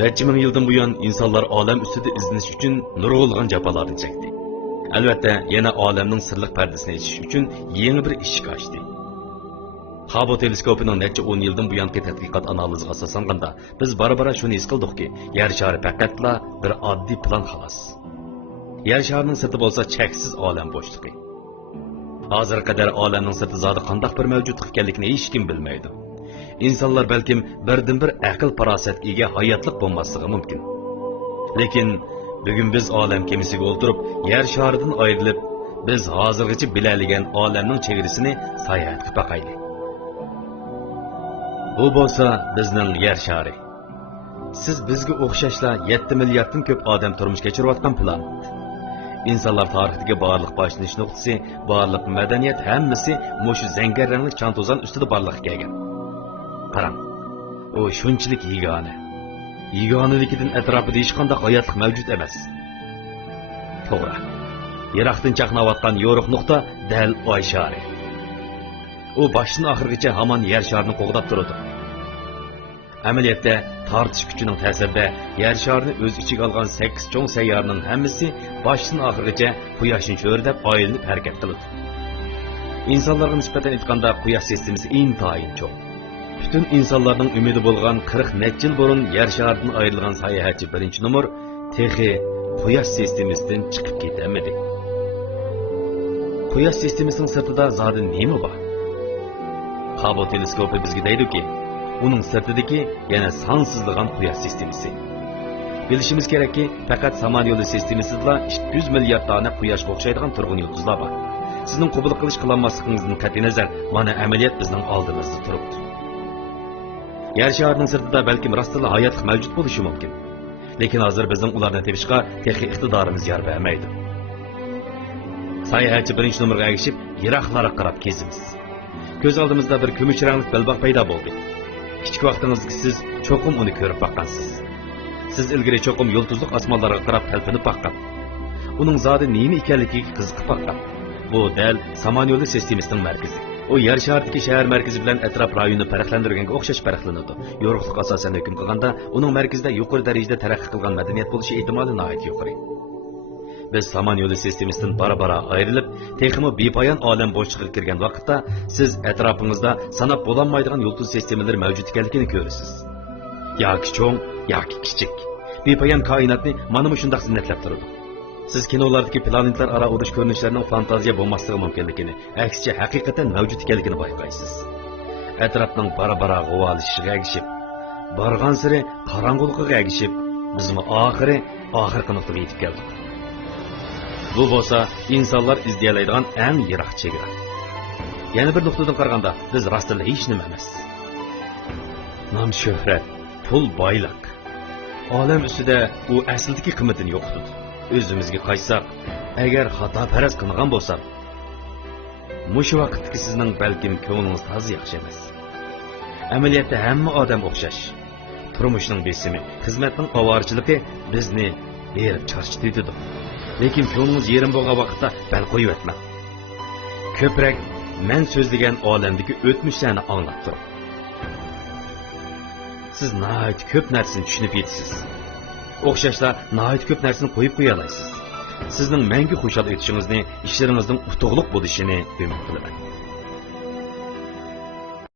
Necha ming yildan buyon insonlar olam ustida izlanish uchun nurg'ulg'an jafolarni chekdi. Albatta, yana olamning sirliq pardasini ochish uchun yangi bir eshik ochdi. Hubble teleskopining necha 10 yildan buyongi tadqiqot analiziga asoslanganda, biz bora-bora shuni his qildikki, yer shari faqatla bir oddiy plan xolos. Yer sharining sirti bo'lsa cheksiz olam bo'shliqi. Hozir qadar olamning sirti zodi qanday bir mavjud ekanligini hech kim bilmaydi. İnsanlar balkim birdan-bir aql farosat ega hayotlik bo'lmasligi mumkin. Lekin bugun biz olam kemasiga o'tirib, yer sharidan ayrilib, biz hozirgacha biladigan olamning chegarasini sayohat qilib boqaylik. Bu bo'lsa bizning yer shari. Siz bizga o'xshashla 7 milliarddan ko'p odam turmush kechirayotgan planet. İnsanlar tarixidagi barliq boshlanish nuqtasi, barliq madaniyat hammasi mushu zangar rangli chantozan ustida barliqqa kelgan. Qarang, u shunchalik yagona. Yagonaligidan atrofida hech qanday hayotlik mavjud emas. To'g'ri. Yiroqdan chaqnayotgan yo'riq nuqta dal oy shari. U boshdan oxirigacha hamon yer sharini qo'g'dab turadi. Amaliyotda tortish kuchining ta'sirida yer sharini o'z ichiga olgan 8 cho'ng sayyorning hammasi boshdan oxirigacha quyoshni sho'rdab aylanib harakat qiladi. İnsanlarga nisbatan aytganda quyosh sistemasi intayin cho'ng. Bütün insanlarning umidi bo'lgan 40 necha yil burun yer sharidan ayrilgan sayohatchi birinchi numar texi quyosh sistemasidan chiqib ketmadi. Quyosh sistemasining sirtida zodi nima bor? Hubble teleskopi bizga deydiki, uning sirtidagi yana sonsizlagan quyosh sistemasi. Bilishimiz kerakki, faqat Samon yo'li sistemasida 200 milliard dona quyoshga o'xshaydigan turg'un yulduzlar bor. Sizning qabul qilish qilinmasligingizdan qat'iy nazar, mana amaliyot bizning oldimizda turibdi. Yer sharining sirtida balkim rostla hayot mavjud bo'lishi mumkin. Lekin hozir bizning ularni tepishga texnik iqtidorimiz yor bermaydi. Sayohatchi birinchi numaraga ergishib, yiroqlarga qarab kezimiz. Ko'z oldimizda bir kumush rangli belbaq paydo bo'ldi. Kichik vaqtingizda siz cho'qim uni ko'rib boqqansiz. Siz ilgari cho'qim yulduzliq osmonlarga qarab talpinib boqqan. Uning zodi nima ekanligiga qiziqib boqqan. Bu dal Samon yo'li sistemasining markazi. O yer sharidagi shahar markazi bilan atrof rayonni farqlantirganga o'xshash farqlanadi. Yo'riqlik asosan hukm qilganda, uning markazida yuqori darajada taraqqiy qilgan madaniyat bo'lishi ehtimoli nihoyat yuqori. Biz Samon yo'li sistemasidan bara-bara ayrilib, texmo bepoyon olam bo'shligiga kirgan vaqtda siz atrofingizda sanab bo'lolmaydigan yulduz sistemalari mavjud ekanligini ko'rasiz. Yoki cho'ng, yoki kichik. Bepoyon koinotni mana shunday zinatlab turadi. Siz kinolardagi planetlar aro urush ko'rinishlarining fantaziya bo'lmasligi mumkinligini, aksicha haqiqatan mavjud ekanligini bayqaysiz. Atrofning bara-bara g'uvalishiga ergishib, borgan sari qorong'ulikqa ergishib, bizmi oxirgi nuqtaga yetib keldik. Bu bo'lsa, insonlar izlaydigan eng yiroq chegara. Yana bir nuqtadan qaraganda, biz rostla hech nima emas. Nom shuhrat, pul boylik. Olam ustida u aslidagi qiymatini yo'qotadi. O'zimizga qaytsak, agar xato faraz qilgan bo'lsam, mushu vaqtdagi sizning balkim ko'nglingiz toza yaxshi emas. Amaliyotda hamma odam o'xshash. Turmushning besimi, xizmatning ovorchiligi bizni berib charchitdi. Lekin ko'nglingiz yerim bo'lgan vaqtda bal qo'yib o'tmang. Ko'proq men so'zlagan olamdagi o'tmishlarni anglab turing. Siz nihoyat ko'p narsani tushunib yetasiz. O'xshashla nihoyat ko'p narsani qo'yib qo'ya olasiz. Sizning mangu xushal o'tishingizni, ishlaringizning utuqliq bo'lishini umid qilaman.